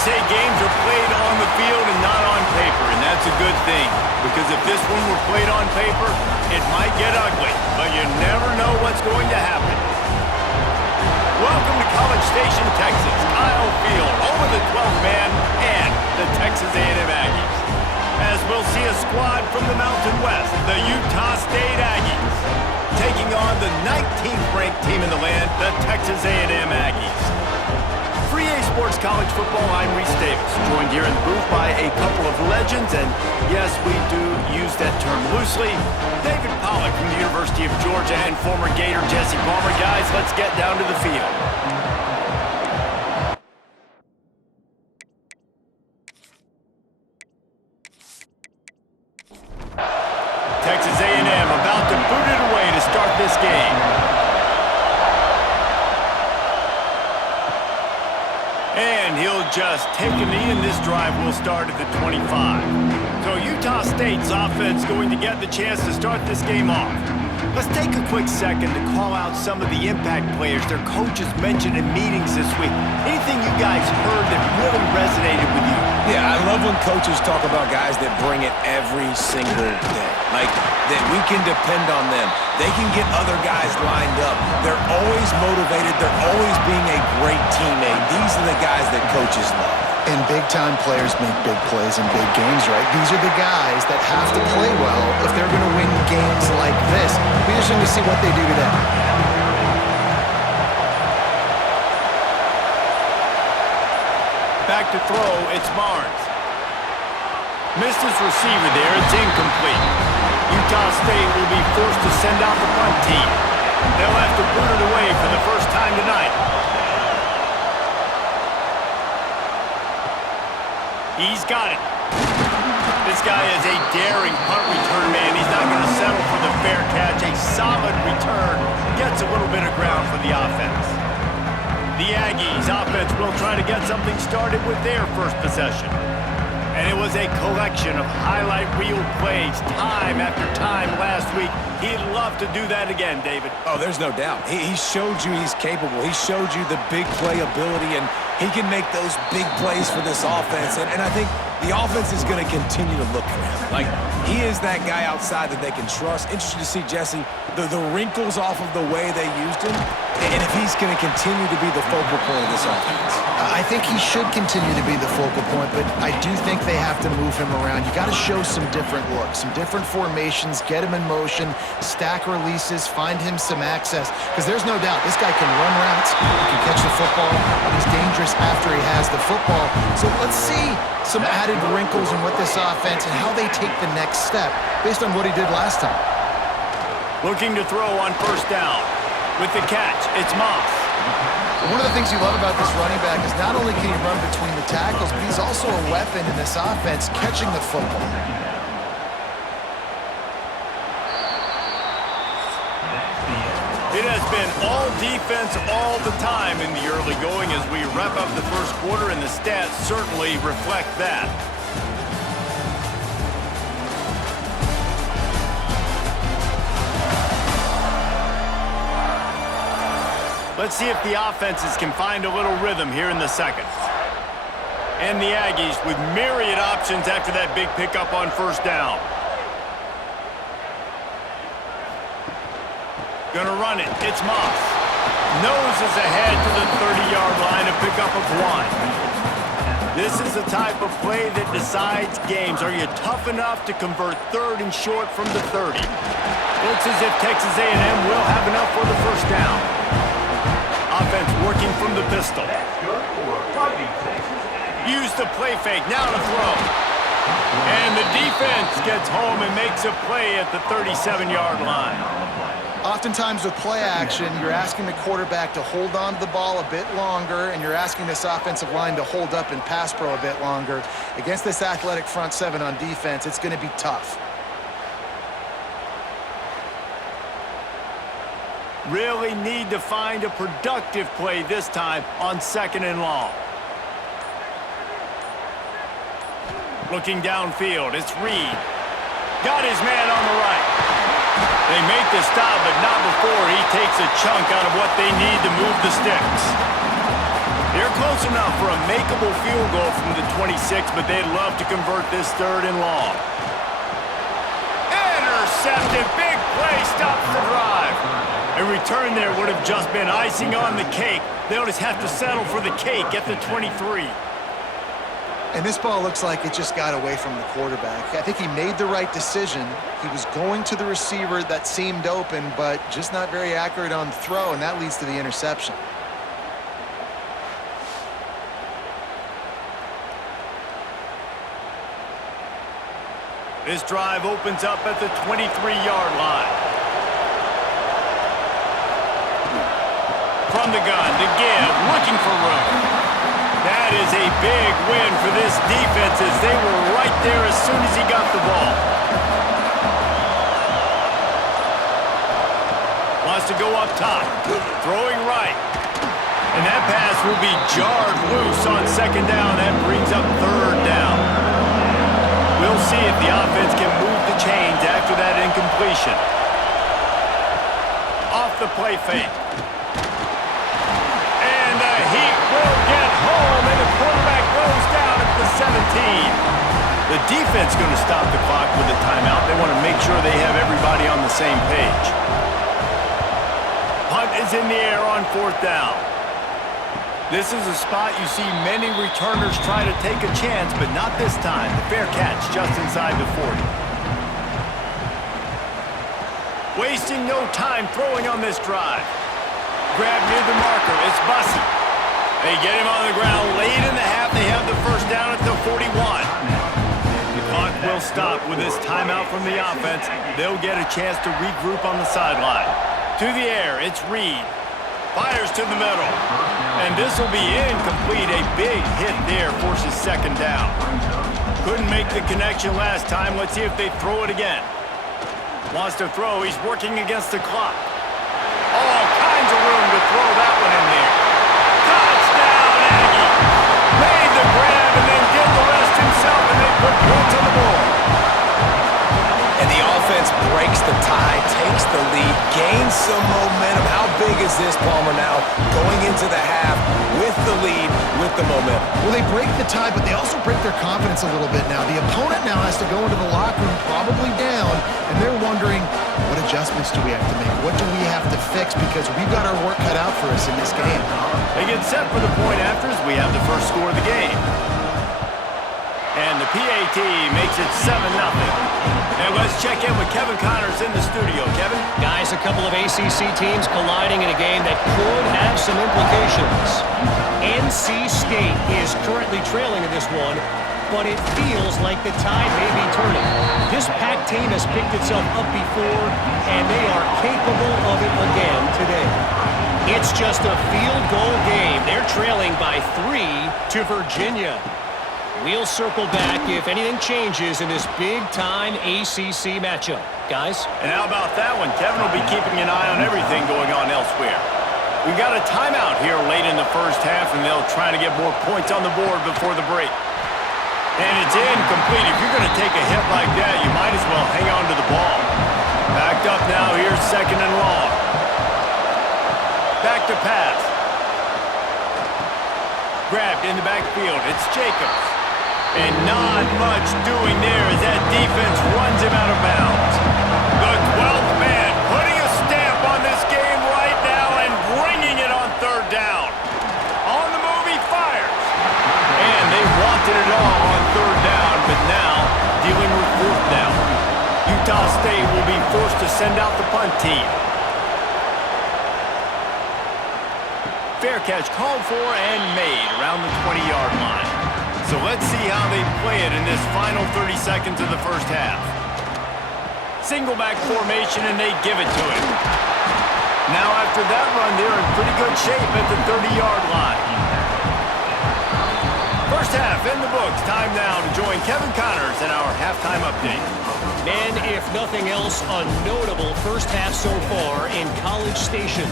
say games are played on the field and not on paper, and that's a good thing. Because if this one were played on paper, it might get ugly, but you never know what's going to happen. Welcome to College Station, Texas. Kyle Field, over the 12th man, and the Texas A&M Aggies. As we'll see a squad from the Mountain West, the Utah State Aggies, taking on the 19th ranked team in the land, the Texas A&M Aggies. Free A Sports College Football, I'm Reese Davis, joined here in the booth by a couple of legends, and yes, we do use that term loosely. David Pollack from the University of Georgia and former Gator Jesse Palmer. Guys, let's get down to the field. Texas A&M about to boot it away to start this game. And he'll just take a knee, and this drive will start at the 25. So Utah State's offense going to get the chance to start this game off. Let's take a quick second to call out some of the impact players their coaches mentioned in meetings this week. Anything you guys heard that really resonated with you? Yeah, I love when coaches talk about guys that bring it every single day. Like, that we can depend on them. They can get other guys lined up. They're always motivated. They're always being a great teammate. These are the guys that coaches love. And big-time players make big plays in big games, right? These are the guys that have to play well if they're going to win games like this. Be interesting to see what they do today. Back to throw, it's Barnes. Missed his receiver there, it's incomplete. Utah State will be forced to send out the punt team. They'll have to boot it away for the first time tonight. He's got it. This guy is a daring punt return man. He's not going to settle for the fair catch. A solid return. Gets a little bit of ground for the offense. The Aggies offense will try to get something started with their first possession. And it was a collection of highlight reel plays time after time last week. He'd love to do that again, David. Oh, there's no doubt. He showed you he's capable. He showed you the big play ability, and he can make those big plays for this offense. And I think the offense is going to continue to look for him. Like, he is that guy outside that they can trust. Interesting to see, Jesse, the wrinkles off of the way they used him, and if he's going to continue to be the focal point of this offense. I think he should continue to be the focal point, but I do think they have to move him around. You got to show some different looks, some different formations, get him in motion, stack releases, find him some access. Because there's no doubt this guy can run routes, he can catch the football, and he's dangerous after he has the football. So let's see some added wrinkles in what this offense and how they take the next step based on what he did last time. Looking to throw on first down. With the catch, it's Moss. One of the things you love about this running back is not only can he run between the tackles, but he's also a weapon in this offense catching the football. It has been all defense all the time in the early going as we wrap up the first quarter, and the stats certainly reflect that. Let's see if the offenses can find a little rhythm here in the second. And the Aggies with myriad options after that big pickup on first down. Gonna run it. It's Moss. Noses ahead to the 30-yard line, a pickup of 1. This is the type of play that decides games. Are you tough enough to convert third and short from the 30? Looks as if Texas A&M will have enough for the first down. Offense working from the pistol. Use the play fake, now to throw. And the defense gets home and makes a play at the 37-yard line. Oftentimes with play action, you're asking the quarterback to hold on to the ball a bit longer, and you're asking this offensive line to hold up in pass pro a bit longer. Against this athletic front seven on defense, it's going to be tough. Really need to find a productive play this time on second and long. Looking downfield, it's Reed. Got his man on the right. They make the stop, but not before he takes a chunk out of what they need to move the sticks. Here They're close enough for a makeable field goal from the 26, but they'd love to convert this 3rd and long. Intercepted. Big play stops the drive. A return there would have just been icing on the cake. They'll just have to settle for the cake at the 23. And this ball looks like it just got away from the quarterback. I think he made the right decision. He was going to the receiver that seemed open, but just not very accurate on the throw, and that leads to the interception. This drive opens up at the 23-yard line. From the gun to give, looking for room. That is a big win for this defense as they were right there as soon as he got the ball. Wants to go up top, throwing right. And that pass will be jarred loose on 2nd down. That brings up 3rd down. We'll see if the offense can move the chains after that incompletion. Off the play fake. And the Heat will get home, and the quarterback goes down at the 17. The defense going to stop the clock with a timeout. They want to make sure they have everybody on the same page. Punt is in the air on 4th down. This is a spot you see many returners try to take a chance, but not this time. The fair catch just inside the 40. Wasting no time throwing on this drive. Grab near the marker. It's Bussey. They get him on the ground late in the half. They have the 1st down at the 41. The clock will stop with this timeout from the offense. They'll get a chance to regroup on the sideline. To the air, it's Reed. Fires to the middle. And this will be incomplete. A big hit there forces 2nd down. Couldn't make the connection last time. Let's see if they throw it again. Wants to throw. He's working against the clock. All kinds of room to throw that one in there. Touchdown, Aggie. Made the grab and then did the rest himself, and they put points on the board. And the offense breaks the tie, takes the lead, gains some momentum. How big is this, Palmer, now going into the half with the lead, with the momentum? Well, they break the tie, but they also break their confidence a little bit now. The opponent now has to go into the locker room probably down, and they're wondering, what adjustments do we have to make? What do we have to fix? Because we've got our work cut out for us in this game. They get set for the point after as we have the first score of the game. And the PAT makes it 7-0. And let's check in with Kevin Connors in the studio. Kevin? Guys, a couple of ACC teams colliding in a game that could have some implications. NC State is currently trailing in this one, but it feels like the tide may be turning. This Pac team has picked itself up before, and they are capable of it again today. It's just a field goal game. They're trailing by 3 to Virginia. We'll circle back if anything changes in this big-time ACC matchup. Guys? And how about that one? Kevin will be keeping an eye on everything going on elsewhere. We've got a timeout here late in the first half, and they'll try to get more points on the board before the break. And it's incomplete. If you're going to take a hit like that, you might as well hang on to the ball. Backed up now. Here's 2nd and long. Back to pass. Grabbed in the backfield. It's Jacobs. And not much doing there as that defense runs him out of bounds. The 12th man putting a stamp on this game right now and bringing it on 3rd down. On the move, he fires. And they wanted it all on 3rd down, but now dealing with 4th down. Utah State will be forced to send out the punt team. Fair catch called for and made around the 20-yard line. So let's see how they play it in this final 30 seconds of the first half. Single back formation, and they give it to him. Now after that run, they're in pretty good shape at the 30-yard line. First half in the books. Time now to join Kevin Connors in our halftime update. Man, if nothing else, a notable first half so far in College Station.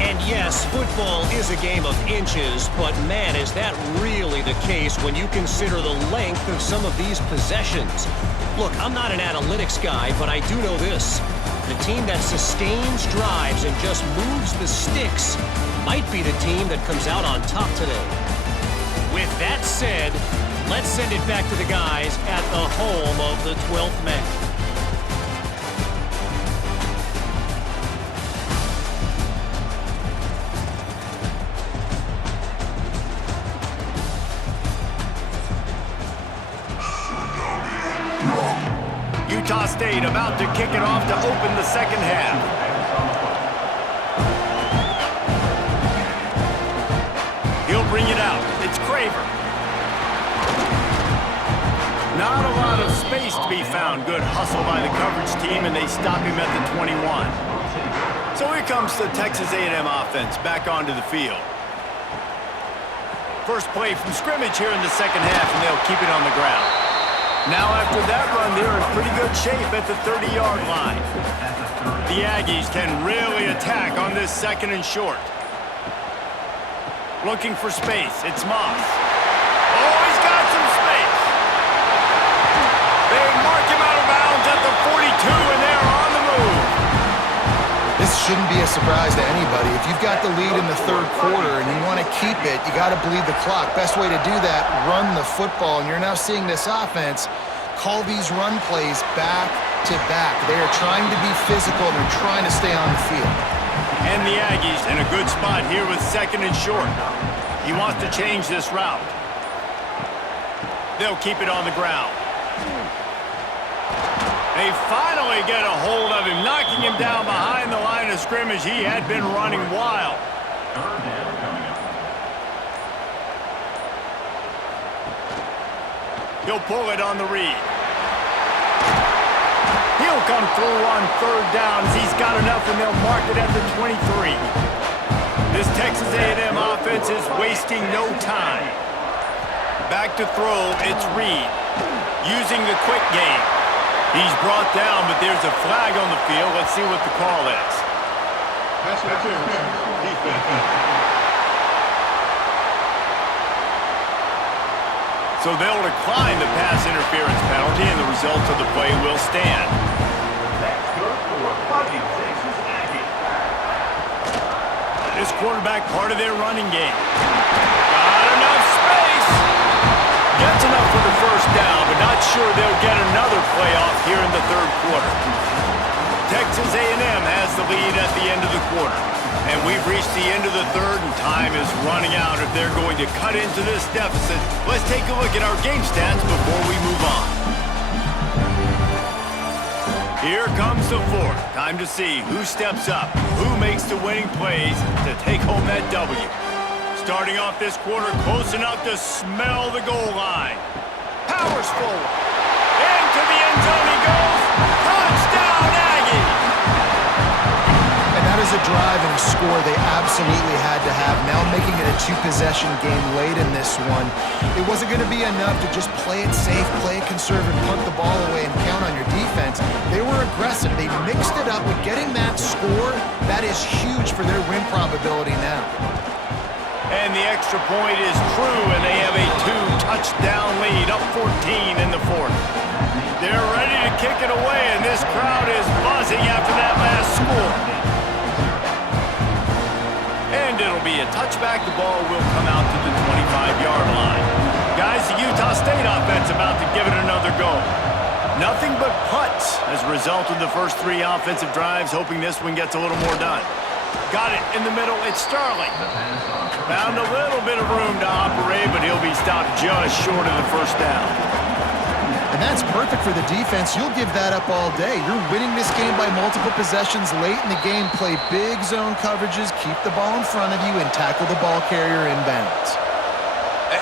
And yes, football is a game of inches, but man, is that really the case when you consider the length of some of these possessions. Look, I'm not an analytics guy, but I do know this. The team that sustains drives and just moves the sticks might be the team that comes out on top today. With that said, let's send it back to the guys at the home of the 12th man. Utah State about to kick it off to open the second half. He'll bring it out. It's Craver. Not a lot of space to be found. Good hustle by the coverage team, and they stop him at the 21. So here comes the Texas A&M offense back onto the field. First play from scrimmage here in the second half, and they'll keep it on the ground. Now after that run, they're in pretty good shape at the 30-yard line. The Aggies can really attack on this second and short. Looking for space. It's Moss. Oh, he's got some space. They mark him out of bounds at the 42, and they're on the move. This shouldn't be a surprise to anybody. If you've got the lead in the third quarter and you want to keep it, you got to bleed the clock. Best way to do that, run the football. And you're now seeing this offense call these run plays back to back. They are trying to be physical and they're trying to stay on the field. And the Aggies in a good spot here with second and short. He wants to change this route. They'll keep it on the ground. They finally get a hold of him, knocking him down behind the line of scrimmage. He had been running wild. He'll pull it on the read. He'll come through on third down as he's got enough, and they'll mark it at the 23. This Texas A&M offense is wasting no time. Back to throw, it's Reed, using the quick game. He's brought down, but there's a flag on the field. Let's see what the call is. Pass interference, defense. So they'll decline the pass interference penalty, and the result of the play will stand. This quarterback part of their running game. Got enough space. Gets enough for the first down, but not sure they'll get another play off here in the third quarter. Texas A&M has the lead at the end of the quarter. And we've reached the end of the third, and time is running out if they're going to cut into this deficit. Let's take a look at our game stats before we move on. Here comes the fourth. Time to see who steps up, who makes the winning plays to take home that W. Starting off this quarter close enough to smell the goal line. Powers forward. Into the end zone he goes. Touchdown, Aggies! And that is a drive and a score they absolutely had to have. Now making it a two-possession game late in this one. It wasn't going to be enough to just play it safe, play it conservative, punt the ball away, and count on your defense. They were aggressive. They mixed it up with getting that score. That is huge for their win probability now. And the extra point is true, and they have a two-touchdown lead, up 14 in the fourth. They're ready to kick it away, and this crowd is buzzing after that last score. And it'll be a touchback. The ball will come out to the 25-yard line. Guys, the Utah State offense about to give it another go. Nothing but putts as a result of the first three offensive drives, hoping this one gets a little more done. Got it in the middle. It's Starling. Found a little bit of room to operate, but he'll be stopped just short of the first down. And that's perfect for the defense. You'll give that up all day. You're winning this game by multiple possessions late in the game. Play big zone coverages, keep the ball in front of you, and tackle the ball carrier inbounds.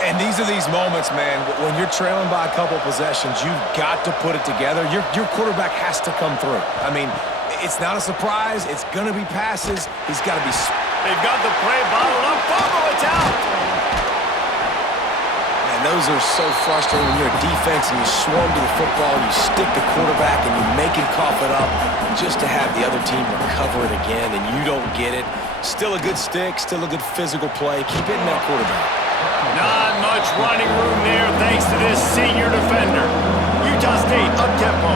And these are these moments, man, when you're trailing by a couple possessions, you've got to put it together. Your quarterback has to come through. I mean, it's not a surprise. It's going to be passes. He's got to be... They've got the play bottled up. Fumble, it's out. Man, those are so frustrating when you're a defense and you swarm to the football, you stick the quarterback, and you make him cough it up just to have the other team recover it again, and you don't get it. Still a good stick, still a good physical play. Keep hitting that quarterback. Not much running room there thanks to this senior defender. Utah State up-tempo.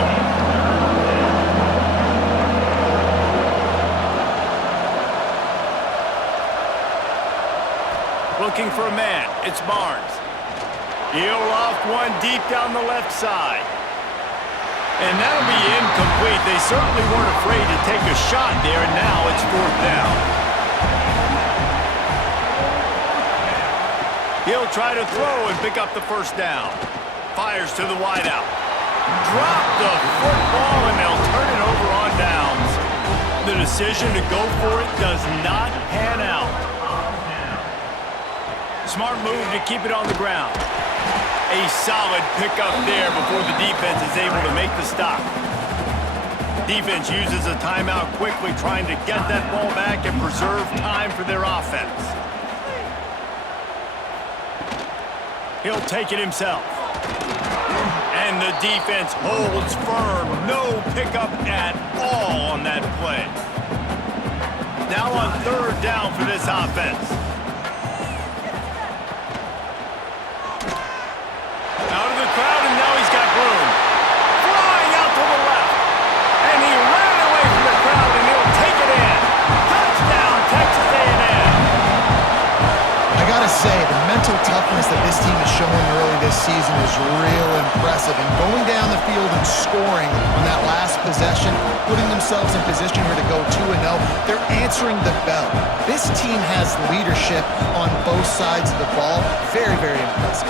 looking for a man. It's Barnes. He'll off one deep down the left side. And that'll be incomplete. They certainly weren't afraid to take a shot there, and now it's 4th down. He'll try to throw and pick up the 1st down. Fires to the wideout. Drop the football, and they'll turn it over on downs. The decision to go for it does not pan out. Smart move to keep it on the ground. A solid pickup there before the defense is able to make the stop. Defense uses a timeout quickly, trying to get that ball back and preserve time for their offense. He'll take it himself. And the defense holds firm. No pickup at all on that play. Now on 3rd down for this offense. Out of the crowd, and now he's got room. Flying out to the left. And he ran away from the crowd, and he'll take it in. Touchdown, Texas A&M. I gotta say, the mental toughness that this team is showing early this season is real impressive. And going down the field and scoring on that last possession, putting themselves in position here to go 2-0, they're answering the bell. This team has leadership on both sides of the ball. Very, very impressive.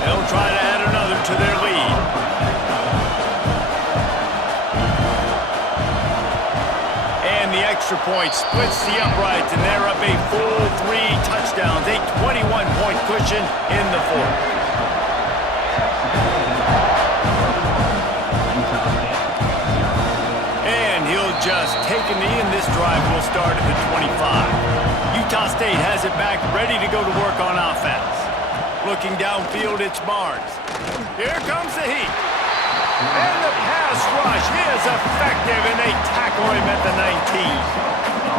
They'll try to add another to their lead. And the extra point splits the uprights, and they're up a full 3 touchdowns, a 21-point cushion in the 4th. And he'll just take a knee, and this drive will start at the 25. Utah State has it back, ready to go to work on offense. Looking downfield, it's Barnes. Here comes the heat. And the pass rush is effective, and they tackle him at the 19.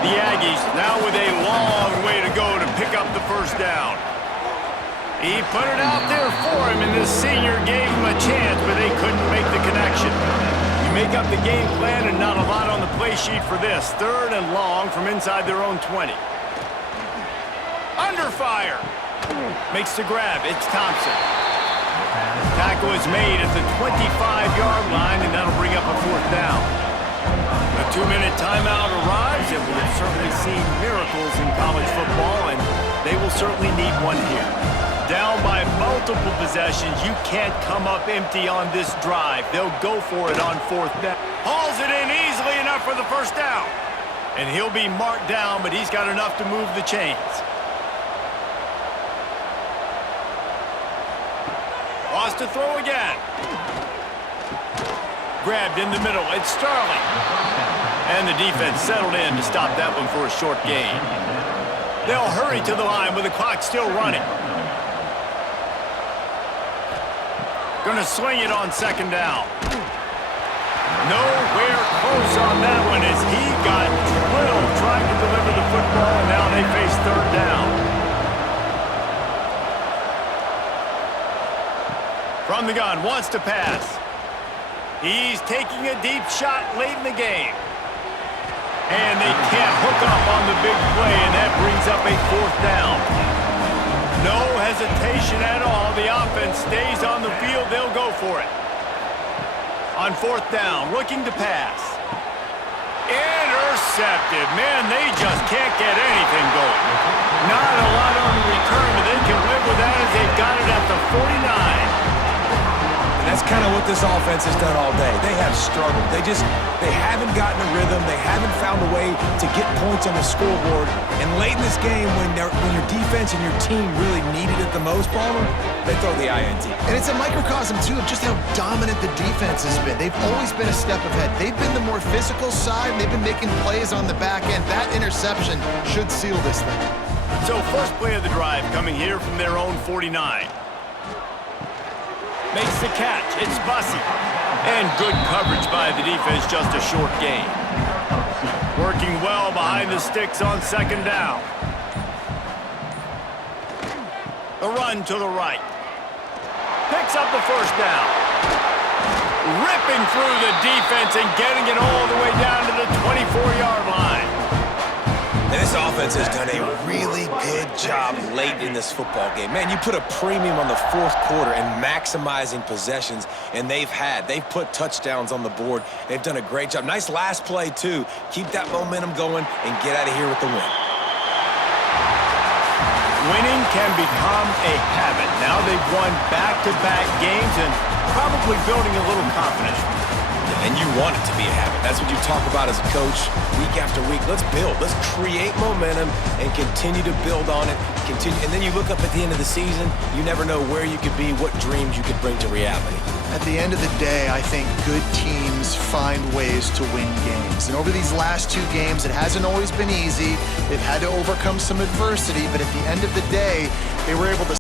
The Aggies now with a long way to go to pick up the 1st down. He put it out there for him, and the senior gave him a chance, but they couldn't make the connection. You make up the game plan, and not a lot on the play sheet for this. 3rd and long from inside their own 20. Under fire. Makes the grab. It's Thompson. Tackle is made at the 25-yard line, and that'll bring up a 4th down. A 2-minute timeout arrives, and we have certainly seen miracles in college football, and they will certainly need one here. Down by multiple possessions, you can't come up empty on this drive. They'll go for it on 4th down. Hauls it in easily enough for the 1st down. And he'll be marked down, but he's got enough to move the chains. Wants to throw again. Grabbed in the middle. It's Starling. And the defense settled in to stop that one for a short gain. They'll hurry to the line with the clock still running. Gonna swing it on 2nd down. Nowhere close on that one as he got drilled trying to deliver the football, and now they face 3rd down. From the gun, wants to pass. He's taking a deep shot late in the game. And they can't hook up on the big play, and that brings up a 4th down. No hesitation at all. The offense stays on the field. They'll go for it. On 4th down, looking to pass. Intercepted. Man, they just can't get anything going. Not a lot on the return, but they can live with that as they've got it at the 49. And that's kind of what this offense has done all day. They have struggled. They haven't gotten a rhythm. They haven't found a way to get points on the scoreboard. And late in this game, when your defense and your team really needed it the most, Palmer, they throw the INT. And it's a microcosm, too, of just how dominant the defense has been. They've always been a step ahead. They've been the more physical side. They've been making plays on the back end. That interception should seal this thing. So 1st play of the drive coming here from their own 49. Makes the catch. It's Bussey. And good coverage by the defense, just a short gain. Working well behind the sticks on 2nd down. The run to the right. Picks up the 1st down. Ripping through the defense and getting it all the way down to the 24-yard line. And this offense has done a really good job late in this football game. Man, you put a premium on the fourth quarter and maximizing possessions, and they've put touchdowns on the board. They've done a great job. Nice last play, too. Keep that momentum going and get out of here with the win. Winning can become a habit. Now they've won back-to-back games and probably building a little confidence. And you want it to be a habit. That's what you talk about as a coach week after week. Let's build. Let's create momentum and continue to build on it. And then you look up at the end of the season, you never know where you could be, what dreams you could bring to reality. At the end of the day, I think good teams find ways to win games. And over these last 2 games, it hasn't always been easy. They've had to overcome some adversity, but at the end of the day, they were able to